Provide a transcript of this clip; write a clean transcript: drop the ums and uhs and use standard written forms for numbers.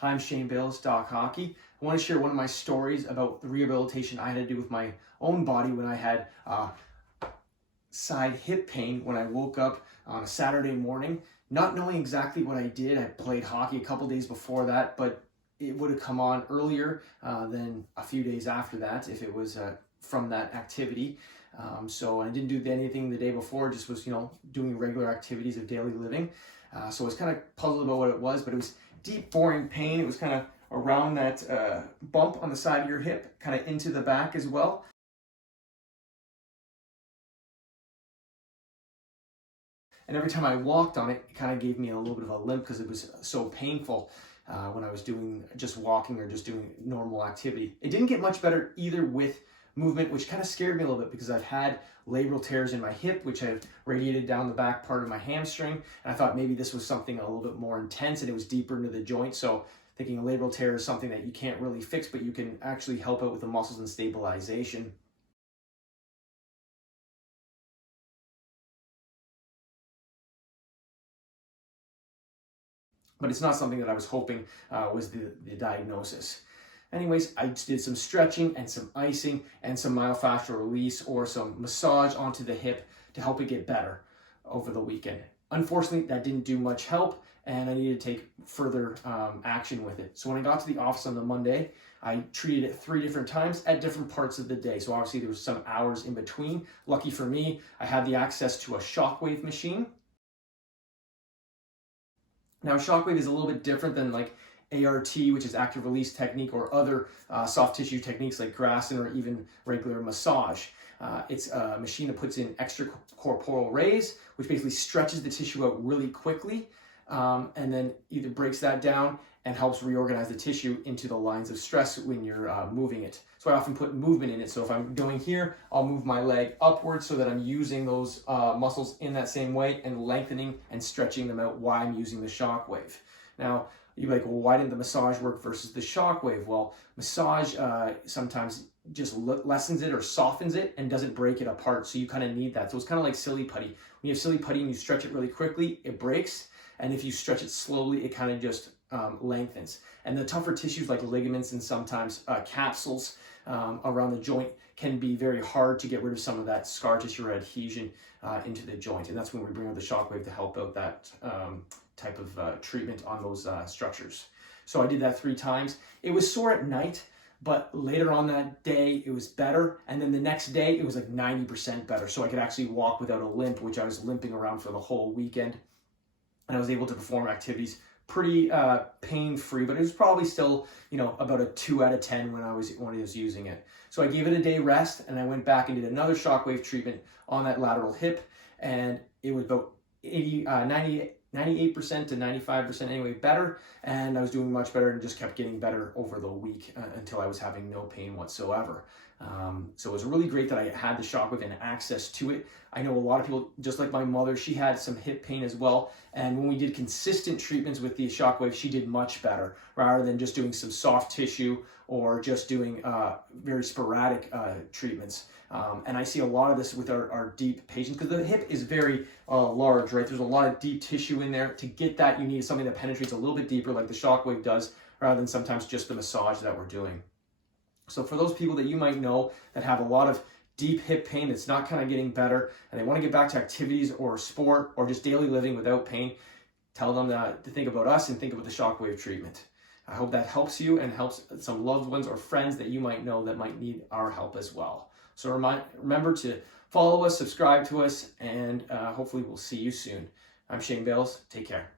Hi, I'm Shane Bales, Doc Hockey. I want to share one of my stories about the rehabilitation I had to do with my own body when I had side hip pain when I woke up on a Saturday morning, not knowing exactly what I did. I played hockey a couple days before that, but it would have come on earlier than a few days after that if it was from that activity. So I didn't do anything the day before, just was, doing regular activities of daily living. So I was kind of puzzled about what it was, but it was deep, boring pain. It was kind of around that bump on the side of your hip, kind of into the back as well. And every time I walked on it, it kind of gave me a little bit of a limp because it was so painful when I was doing just walking or just doing normal activity. It didn't get much better either with movement, which kind of scared me a little bit because I've had labral tears in my hip, which have radiated down the back part of my hamstring. And I thought maybe this was something a little bit more intense and it was deeper into the joint. So thinking a labral tear is something that you can't really fix, but you can actually help out with the muscles and stabilization. But it's not something that I was hoping was the diagnosis. Anyways, I did some stretching and some icing and some myofascial release or some massage onto the hip to help it get better over the weekend. Unfortunately, that didn't do much help and I needed to take further action with it. So when I got to the office on the Monday, I treated it 3 different times at different parts of the day. So obviously there was some hours in between. Lucky for me, I had the access to a Shockwave machine. Now, Shockwave is a little bit different than like ART, which is active release technique, or other soft tissue techniques like Graston or even regular massage. It's a machine that puts in extracorporeal rays, which basically stretches the tissue out really quickly and then either breaks that down and helps reorganize the tissue into the lines of stress when you're moving it. So I often put movement in it. So if I'm going here, I'll move my leg upwards so that I'm using those muscles in that same way and lengthening and stretching them out while I'm using the Shockwave. Now, you're like, well, why didn't the massage work versus the Shockwave? Well, massage sometimes just lessens it or softens it and doesn't break it apart. So you kind of need that. So it's kind of like silly putty. When you have silly putty and you stretch it really quickly, it breaks. And if you stretch it slowly, it kind of just lengthens. And the tougher tissues like ligaments and sometimes capsules around the joint can be very hard to get rid of some of that scar tissue or adhesion into the joint. And that's when we bring out the Shockwave to help out that type of treatment on those structures. So I did that 3 times. It was sore at night, but later on that day it was better. And then the next day it was like 90% better. So I could actually walk without a limp, which I was limping around for the whole weekend. And I was able to perform activities pretty pain-free, but it was probably still, about a 2 out of 10 when I was using it. So I gave it a day rest and I went back and did another Shockwave treatment on that lateral hip, and it was about 98% to 95% anyway better, and I was doing much better and just kept getting better over the week until I was having no pain whatsoever. So it was really great that I had the Shockwave and access to it. I know a lot of people, just like my mother, she had some hip pain as well. And when we did consistent treatments with the Shockwave, she did much better rather than just doing some soft tissue or just doing very sporadic treatments. And I see a lot of this with our deep patients because the hip is very large, right? There's a lot of deep tissue in there. To get that, you need something that penetrates a little bit deeper like the Shockwave does rather than sometimes just the massage that we're doing. So for those people that you might know that have a lot of deep hip pain that's not kind of getting better and they want to get back to activities or sport or just daily living without pain, tell them to think about us and think about the Shockwave treatment. I hope that helps you and helps some loved ones or friends that you might know that might need our help as well. So remember to follow us, subscribe to us, and hopefully we'll see you soon. I'm Shane Bales. Take care.